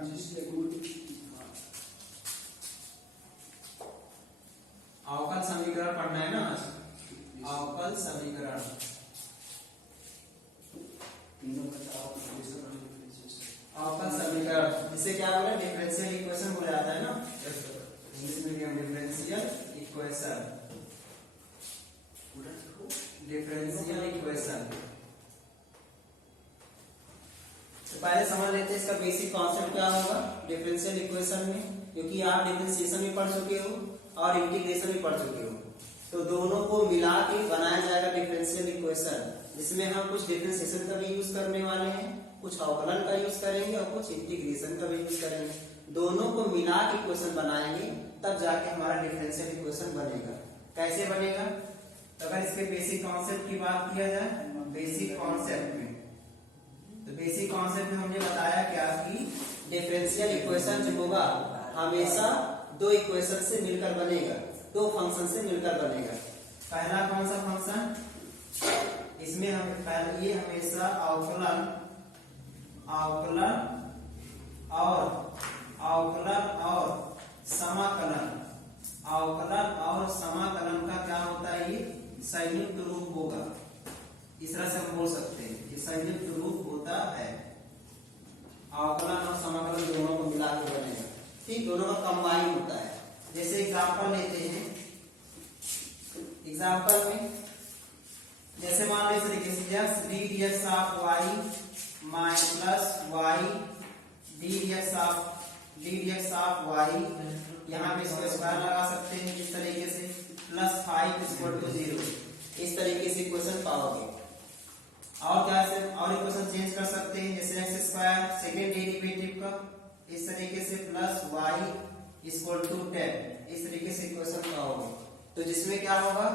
अवकल समीकरण पढ़ना है ना। अवकल समीकरण अवकल समीकरण जिसे क्या बोले डिफरेंशियल इक्वेशन बोला जाता है ना English medium. Differential equation differential equation तो पहले समझ लेते हैं इसका बेसिक कॉन्सेप्ट क्या होगा डिफरेंशियल इक्वेशन में, क्योंकि आप डिफरेंशिएशन भी पढ़ चुके हो और इंटीग्रेशन भी पढ़ चुके हो। तो दोनों को मिला के बनाया जाएगा डिफरेंशियल इक्वेशन, जिसमें हम कुछ डिफरेंशिएशन का भी यूज करने वाले हैं, कुछ अवकलन का यूज करेंगे और कुछ इंटीग्रेशन का भी यूज करेंगे। दोनों को मिला के इक्वेशन बनाएंगे तब जाके हमारा डिफरेंशियल इक्वेशन बनेगा। कैसे बनेगा? तो अगर इसके बेसिक कॉन्सेप्ट की बात किया जाए, बेसिक कॉन्सेप्ट में तो बेसिक कॉन्सेप्ट में हमने बताया क्या कि डिफरेंशियल इक्वेशन जो होगा हमेशा दो इक्वेशन से मिलकर बनेगा, दो फंक्शन से मिलकर बनेगा। पहला कौन सा फंक्शन? इसमें हम पहले ये हमेशा अवकलन और समाकलन का क्या होता है? ये संयुक्त रूप होगा। इस तरह से हम बोल सकते हैं कि संयुक्त रूप होता है। अवकलन और समाकलन दोनों को मिला के बनेगा, ठीक, दोनों का कंबाइन होता है। जैसे एग्जांपल लेते हैं, एग्जांपल में जैसे मान लो इस तरीके से x ddx of y plus y ddx of y, यहाँ पे इसको स्क्वायर लगा सकते हैं इस तरीके से, प्लस 5 इक्वल टू 0। इस तरीके से इक्वेशन पाओगे। और क्या से और इक्वेशन चेंज कर सकते हैं, जैसे एक्स स्क्वायर सेकेंड डेरिवेटिव का इस तरीके से प्लस वाई इक्वल टू 10, इस तरीके से इक्वेशन पाओगे। तो जिसमें क्या होगा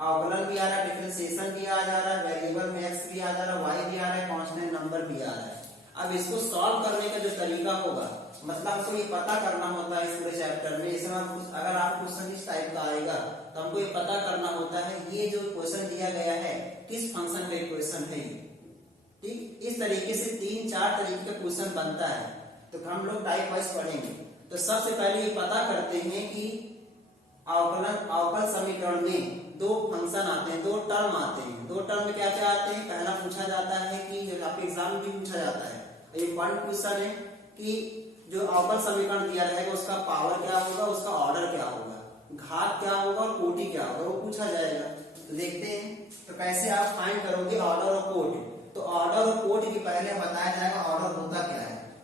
अवकलन भी आ रहा है, डिफरेंशिएशन भी आ जा रहा है, वेरिएबल में एक्स भी आ जा रहा है, वाई भी आ रहा है, कांस्टेंट नंबर भी आ रहा है। अब इसको सॉल्व करने का जो तरीका होगा, मतलब हमको ये पता करना होता है इस पूरे चैप्टर में, इसमें अगर आप क्वेश्चन इस टाइप का आएगा तो हमको ये पता करना होता है ये जो क्वेश्चन दिया गया है किस फंक्शन का इक्वेशन है। ठीक, इस तरीके से 3-4 तरीके का क्वेश्चन बनता है। तो हम लोग टाइप वाइज पढ़ेंगे। तो सबसे पहले ये पता करते हैं कि अवकल समीकरण में दो फंक्शन आते हैं, दो टर्म आते हैं। दो टर्म में क्या क्या आते हैं? पहला पूछा जाता है कि जो आपके एग्जाम में भी पूछा जाता है, इंपॉर्टेंट क्वेश्चन है कि जो अवकल समीकरण दिया रहेगा उसका पावर क्या होगा, उसका ऑर्डर क्या होगा, घात क्या होगा और कोटि क्या होगा, वो पूछा जाएगा। तो देखते हैं तो कैसे आप फाइंड करोगे ऑर्डर और कोटि। तो ऑर्डर और कोटि के पहले बताया जाएगा ऑर्डर होता क्या है।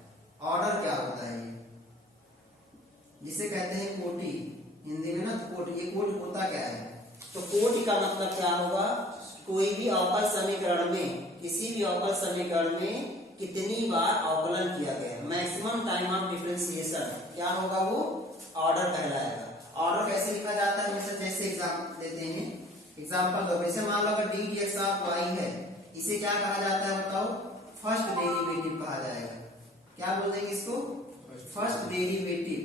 ऑर्डर क्या होता है? जिसे कहते हैं कोटि हिंदी में ना, तो कोटि, ये कोटि होता क्या है? तो कोटि का मतलब क्या होगा? कोई भी अवकल समीकरण में, किसी भी अवकल समीकरण में कितनी बार अवकलन किया गया, मैक्सिमम टाइम ऑफ डिफरेंशिएशन क्या होगा, वो ऑर्डर कहलाएगा। ऑर्डर कैसे लिखा जाता है? जैसे एग्जांपल देते हैं, एग्जांपल दो। जैसे मान लो अगर ddx ऑफ y है, इसे क्या कहा जाता है बताओ? फर्स्ट डेरिवेटिव कहा जाएगा। क्या बोल देंगे इसको? फर्स्ट डेरिवेटिव,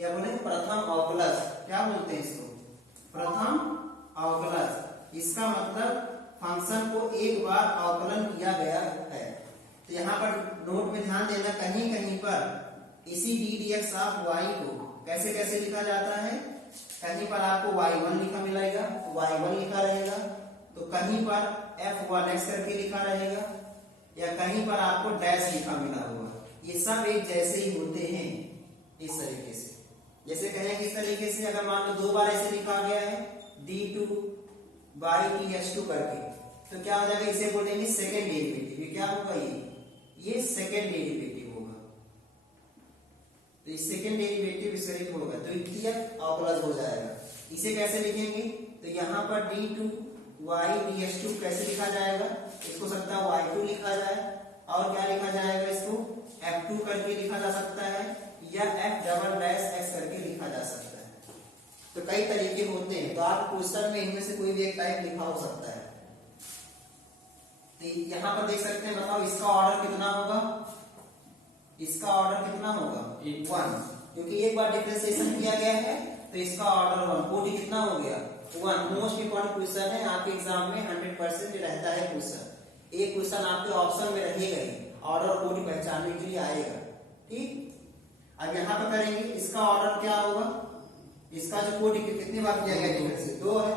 या बोले प्रथम अवकलज। क्या बोलते हैं इसको? प्रथम अवकलज। इसका मतलब फंक्शन को एक बार अवकलन किया गया है। तो यहाँ पर नोट में ध्यान देना, कहीं कहीं पर इसी ddx ऑफ y को कैसे कैसे लिखा जाता है? कहीं पर आपको y1 लिखा मिलेगा, y1 लिखा रहेगा, तो कहीं पर f1x करके लिखा रहेगा, या कहीं पर आपको डैश लिखा मिला होगा। ये सब एक जैसे ही होते हैं इस तरीके से। जैसे कहेंगे इस तरीके से, अगर मान लो 2 बार ऐसे लिखा गया है d2 by dx2 करके, तो क्या हो जाएगा? इसे बोलेंगे सेकेंड डेरिवेटिव। ये क्या होगा? ये सेकेंड डेरिवेटिव होगा। तो इस सेकेंड डेरिवेटिव विस्तारित होगा, द्वितीयक अवकलज हो जाएगा। इसे कैसे लिखेंगे? तो यहाँ पर d2 y dx2 कैसे लिखा जाएगा? इसको सकता है y2 लिखा जाए, और क्या लिखा जाएगा? इसको f2 करके लिखा जा सकता है, या f डबल डैश x करके लिखा जा सकता है। तो कई तरीके होते हैं, तो आप क्वेश्चन में इनमें से कोई भी एक टाइप लिखा हो सकता है। तो यहाँ पर देख सकते हैं, बताओ इसका ऑर्डर कितना होगा? इसका ऑर्डर कितना होगा? 1, क्योंकि एक बार डिफरेंशिएशन किया गया है तो इसका ऑर्डर 1। कोटि कितना हो गया? 1। मोस्ट इंपॉर्टेंट क्वेश्चन है आपके एग्जाम में, 100% रहता है क्वेश्चन। एक क्वेश्चन आपके ऑप्शन में रहेगा ही, ऑर्डर और कोटि पहचानने के लिए आएगा। ठीक। अब यहाँ पे करेंगे, इसका ऑर्डर क्या होगा, इसका जो कोटि कितनी बार किया गया डिफरेंस से 2 है,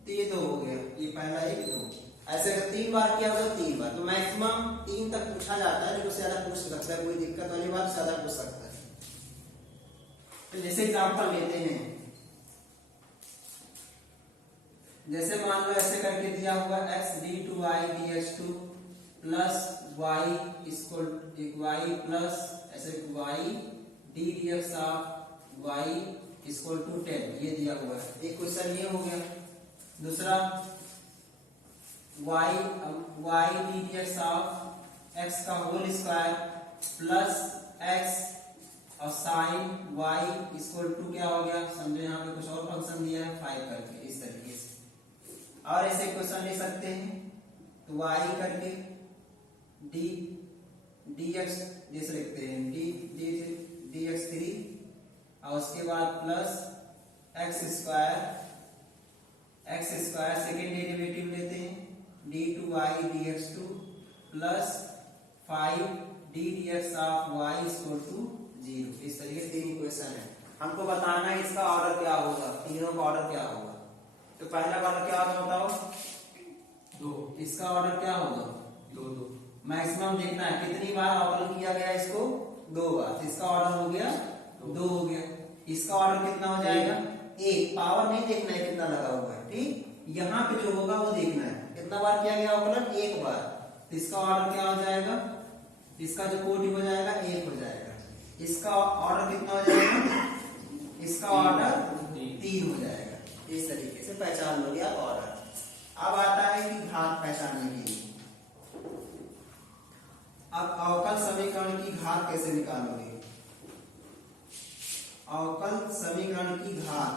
तो ये 2 हो गया, ये पहला 1 2, ऐसे अगर 3 बार किया होगा 3 बार, तो मैक्सिमम 3 तक पूछा जाता है, लेकिन उससे ज्यादा पूछ सकता है, कोई दिक्कत वाली बात ज्यादा पूछ सकता है। तो जैसे एग्जांपल लेते हैं, जैसे मान लो ऐसे करके दिया हुआ x d2y dx2 plus y equal y plus ऐसे y d dx of y equal to 10, ये दिया हुआ है, एक क्वेश्चन ये हो गया। दूसरा y d dx of x का होल स्क्वायर प्लस x और साइन y इक्वल टू क्या हो गया, समझो यहाँ पे कुछ और फंक्शन दिया है 5 करके, इस तरीके से। और ऐसे क्वेश्चन ले सकते हैं, तो y करके dx जैसे लिखते हैं dx3 और उसके बाद plus x square second derivative लेते हैं d2y dx2 plus 5 d dx of y equal to 0। इस तरीके से 3 इक्वेशन है, हमको बताना है इसका ऑर्डर क्या होगा, तीनों का ऑर्डर क्या होगा। तो पहला ऑर्डर क्या होगा बताओ, 2। इसका ऑर्डर क्या होगा, 2। मैक्सिमम देखना है कितनी बार अवकलन किया गया इसको, 2 बार, तो इसका ऑर्डर हो गया 2 हो गया। इसका ऑर्डर कितना हो जाएगा, 1। पावर नहीं देखना है कितना लगा हुआ है, ठीक, यहाँ पे जो होगा वो देखना है, कितना बार किया गया अवकलन, 1 बार, तो इसका ऑर्डर क्या हो जाएगा, इसका जो कोटि हो जाएगा 1 हो जाएगा। इसका ऑर्डर कितना हो जाएगा, इसका ऑर्डर 3 हो जाएगा। इस तरीके से पहचान लोगे आप ऑर्डर। अब आता है कि घात पहचानने के लिए। अब अवकल समीकरण की घात कैसे निकालोगे, अवकल समीकरण की घात,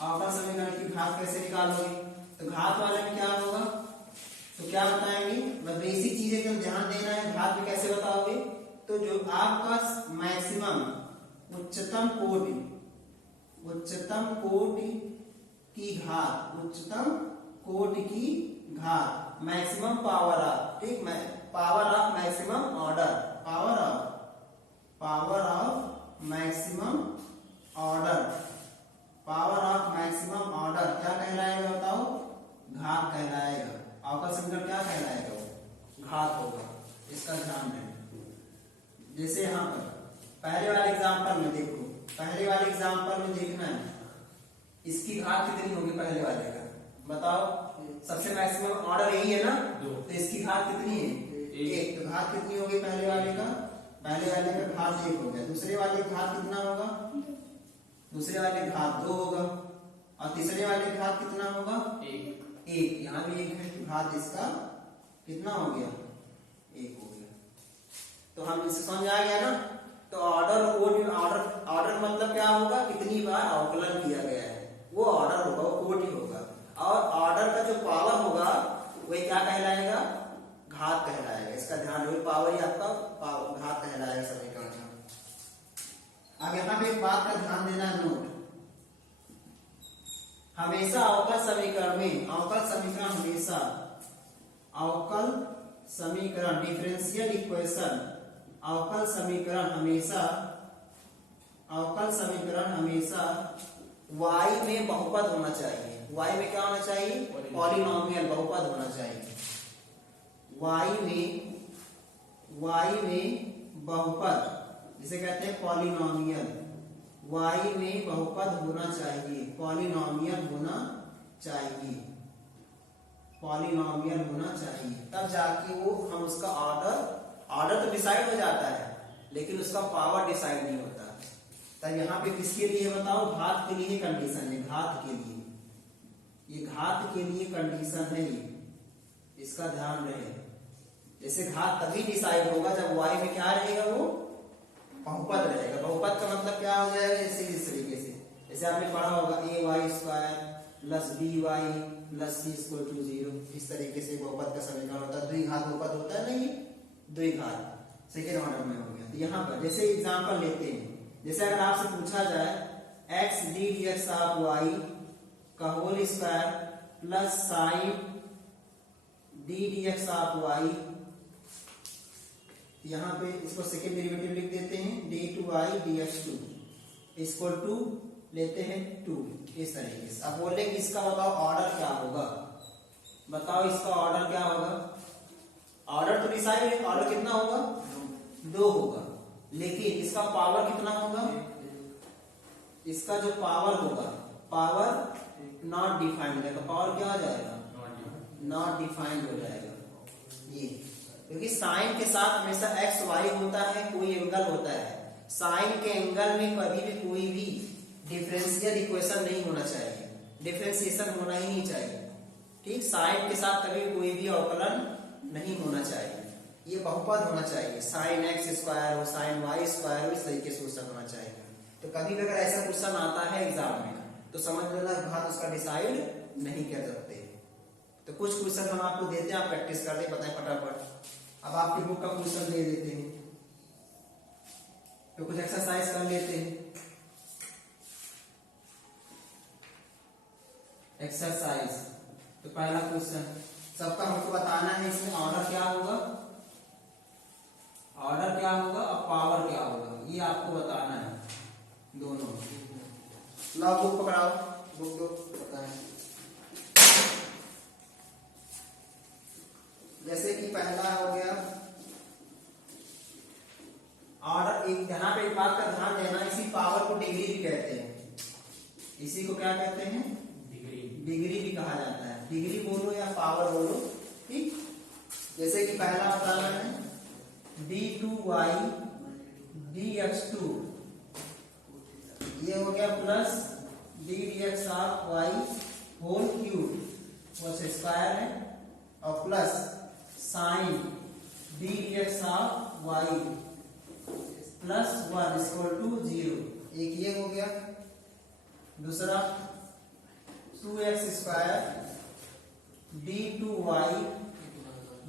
अवकल समीकरण की घात कैसे निकालोगे, तो घात वाले में क्या होगा, तो क्या बताएंगे, बस बेसिक चीजें जो ध्यान देना है, घात में कैसे बताओगे, तो जो आपका मैक्सिमम उच्चतम कोटि की घात, उच्चतम कोटि की घात, मैक्सिमम पावर ऑफ, ठीक, power of maximum order, power of maximum order, power of maximum order क्या कहलाएगा बताओ, घात कहलाएगा। अवकल समीकरण क्या कहलाएगा, वो घात होगा, इसका ध्यान रखें। जैसे यहाँ पर पहले वाले एग्जांपल में देखो, पहले वाले एग्जांपल में देखना है इसकी घात कितनी होगी, पहले वाले का बताओ, सबसे मैक्सिमम ऑर्डर यही है ना, तो इसकी घात कितनी है, 1, तो घात कितनी होगी पहले वाले का, पहले वाले का घात 1 हो गया। दूसरे वाले का घात कितना होगा, दूसरे वाले का घात 2 होगा, और तीसरे वाले का घात कितना होगा, 1, यहाँ भी 1 है, तो घात इसका कितना हो गया, 1 हो गया। तो हम इससे समझ आ गया ना, तो ऑर्डर ऑर्डर मतलब क्या होगा, कितनी बार अवकलन किया गया है, वो ऑर्डर होगा, वो कोटि होगा। और ऑर्डर का जो पावर होगा वही क्या कहलाएगा, घात कहलाएगा। इसका ध्यान रखिए, पावर ही आपका घात कहलाएगा समीकरण का। अब यहाँ पे एक बात का ध्यान देना है, नोट, हमेशा अवकल समीकरण में, अवकल समीकरण हमेशा, अवकल समीकरण डिफरेंशियल इक्वेशन, अवकल समीकरण हमेशा, अवकल समीकरण हमेशा y में बहुपद होना चाहिए। y में क्या होना चाहिए, पॉलिनोमियल बहुपद होना चाहिए। y में बहुपद जिसे कहते हैं पॉलिनोमियल, y में बहुपद होना चाहिए, पॉलिनोमियल होना चाहिए, पॉलिनोमियल होना चाहिए, तब जाके वो हम उसका ऑर्डर तो डिसाइड हो जाता है, लेकिन उसका पावर डिसाइड नहीं होता। तब यहाँ पे किसके लिए बताओ, घात के लिए कंडीशन है, घात के लिए, ये घात के लिए कंडीशन है, ये इसका ध्यान रहे। जैसे घात तभी डिसाइड होगा जब y में क्या रहेगा, वो बहुपद रहेगा। बहुपद का मतलब क्या हो जाएगा, जैसे इस तरीके से, जैसे आपने पढ़ा होगा ay square plus by plus c equal to 0, इस तरीके से बहुपद का समीकरण होता है। द्विघात बहुपद होता है ना, ये द्विघात सेकेंड ऑर्डर में हो गया। तो यहाँ पर जैसे एग्जांपल लेते हैं, जैसे अगर आपसे पूछा जाए x d dx of y का whole square plus sine d dx of y यहाँ पे इसको सेकेंड डेरिवेटिव लिख देते हैं d2y dx2 इसको 2 लेते हैं 2 इस तरीके से। अब बोले कि इसका बताओ ऑर्डर क्या होगा, बताओ इसका ऑर्डर क्या होगा। ऑर्डर तो डिसाइड है, ऑर्डर कितना होगा 2 होगा, लेकिन इसका पावर कितना होगा, इसका जो पावर होगा पावर नॉट डिफाइंड हो जाएगा। पावर क्या हो जाएगा नॉट डिफाइंड हो जाएगा ये, क्योंकि साइन के साथ हमेशा एक्स वाई होता है, कोई एंगल होता है। साइन के एंगल में कभी भी कोई भी डिफरेंशियल इक्वेशन नहीं होना चाहिए, डिफरेंशिएशन होना ही नहीं चाहिए। ठीक, साइन के साथ कभी कोई भी अवकलन नहीं होना चाहिए, ये बहुपद होना चाहिए। साइन एक्स स्क्वायर हो, साइन वाई स्क्वायर हो, इस तरीके से क्वेश्चन होना चाहिए। तो कभी भी अगर ऐसा क्वेश्चन आता है एग्जाम में तो समझ लेना घात उसका डिसाइड नहीं कर सकते। तो कुछ क्वेश्चन हम आपको देते हैं, आप प्रैक्टिस कर दे बताएं फटाफट। अब आपकी बुक का क्वेश्चन दे देते हैं तो कुछ एक्सरसाइज कर लेते हैं। एक्सरसाइज तो पहला क्वेश्चन सबका हमको बताना है, इसमें ऑर्डर क्या होगा, ऑर्डर क्या होगा और पावर क्या होगा, ये आपको बताना है दोनों। ला बुक पकड़ाओ, बुक दो बताएं। जैसे कि पहला हो गया ऑर्डर, एक यहाँ पे एक बात का ध्यान देना, इसी पावर को डिग्री भी कहते हैं, इसी को क्या कहते हैं डिग्री भी कहा जाता है। डिग्री बोलो या पावर बोलो, ठीक। जैसे कि पहला बताना है d2y dx2, ये हो गया plus d dx of y whole cube वो स्क्वायर है, और plus sine d dx of y plus 1 equal to 0। एक ये हो गया, दूसरा 2x स्क्वायर d2y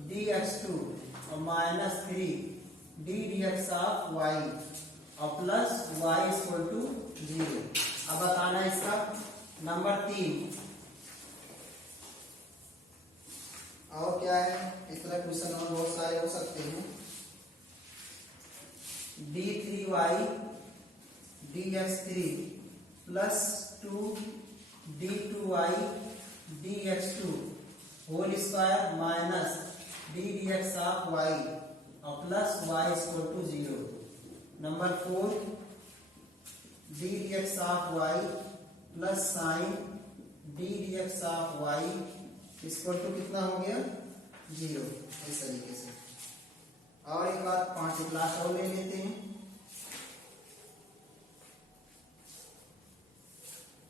dx2 और minus 3 d dx of y और प्लस y इक्वल टू 0। अब बताना है इसका नंबर 3। और क्या है, इस तरह क्वेश्चन और बहुत सारे हो सकते हैं। d3y dx3 plus 2 d2y dx2 whole square minus d dx of y और plus y equal to 0। Number 4 d dx of y plus sine d dx of y equal to कितना हो गया 0, इस तरीके से। और एक बात 5 क्लास और ले लेते हैं।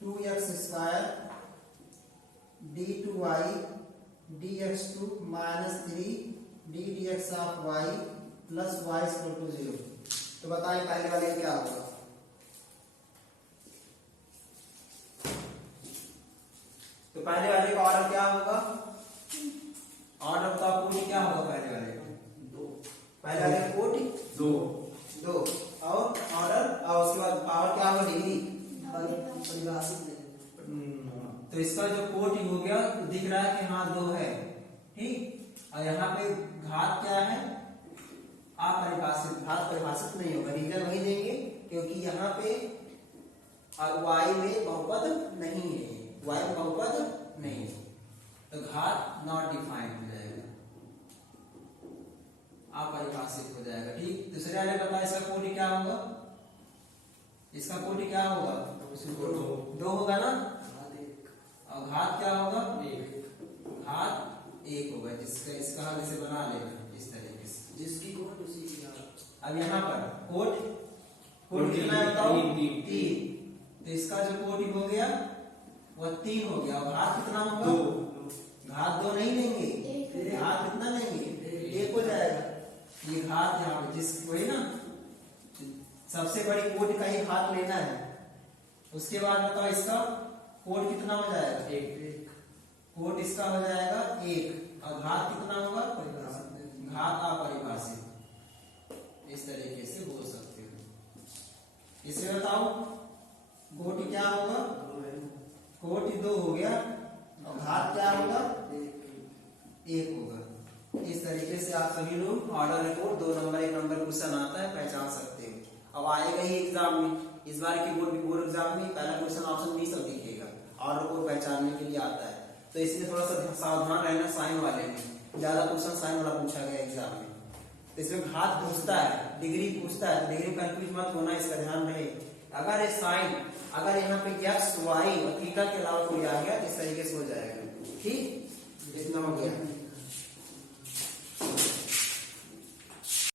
2x square d2y dx2 minus 3 d dx of y plus y equal to 0। तो बताएं पहले वाले क्या होगा। तो पहले वाले का ऑर्डर क्या होगा, ऑर्डर बताओ कोटि क्या होगा पहले वाले का 2, पहले वाले का कोटि 2 और ऑर्डर, और उसके बाद पावर क्या होगा डिग्री परिभाषित। तो इसका जो कोटि हो गया दिख रहा है कि हाँ 2 है, ठीक। और यहाँ पे घात क्या है अपरिभाषित, घात परिभाषित नहीं होगा, रीजन वही देंगे क्योंकि यहाँ पे y में बहुपद नहीं है, y में बहुपद नहीं है, तो घात नॉट डिफाइंड हो जाएगा, अपरिभाषित हो जाएगा, ठीक। दूसरे वाले बताओ इसका कोटि क्या होगा, इसका कोटि क्या होगा 2 होगा ना, और घात क्या होगा 1, घात 1 होगा, जिसका इसका हल इसे बना लेना इस तरीके से, जिसकी कोट उसी की घात। अब यहाँ पर कोट कितना है बताओ 3, तो इसका जो कोटि हो गया वह 3 हो गया, और घात कितना होगा 2, घात 2 नहीं लेंगे, घात कितना लेंगे 1 हो जाएगा। ये घात यहाँ पे जिस वही ना सबसे बड़ी कोटि का ही घात लेना है। उसके बाद बताओ इसका कोट कितना हो जाएगा 1, कोट इसका हो जाएगा 1, और घात कितना होगा घात अपरिभाषित, इस तरीके से बोल सकते हो। इसे बताओ कोटि क्या होगा, कोटि 2 हो गया, और घात क्या होगा 1 होगा, इस तरीके से से आप सभी लोग order report 2 number 1 number question आता है, पहचान सकते हो। अब आएगा ही एग्जाम में, इस बार की बोर्ड एग्जाम में पहला क्वेश्चन ऑप्शन बी सब दिखेगा, ऑर्डर कोड पहचानने के लिए आता है। तो इसमें थोड़ा सा सावधान रहना साइन वाले में, ज्यादा क्वेश्चन साइन वाला पूछा गया एग्जाम में। तो इसमें घात पूछता है, डिग्री पूछता है, डिग्री कंफ्यूज मत होना, इसका ध्यान रहे। अगर साइन, अगर यहाँ पे एक्स वाई और थीटा के अलावा कोई आ गया इस तरीके से हो जाएगा। ठीक, इतना हो गया।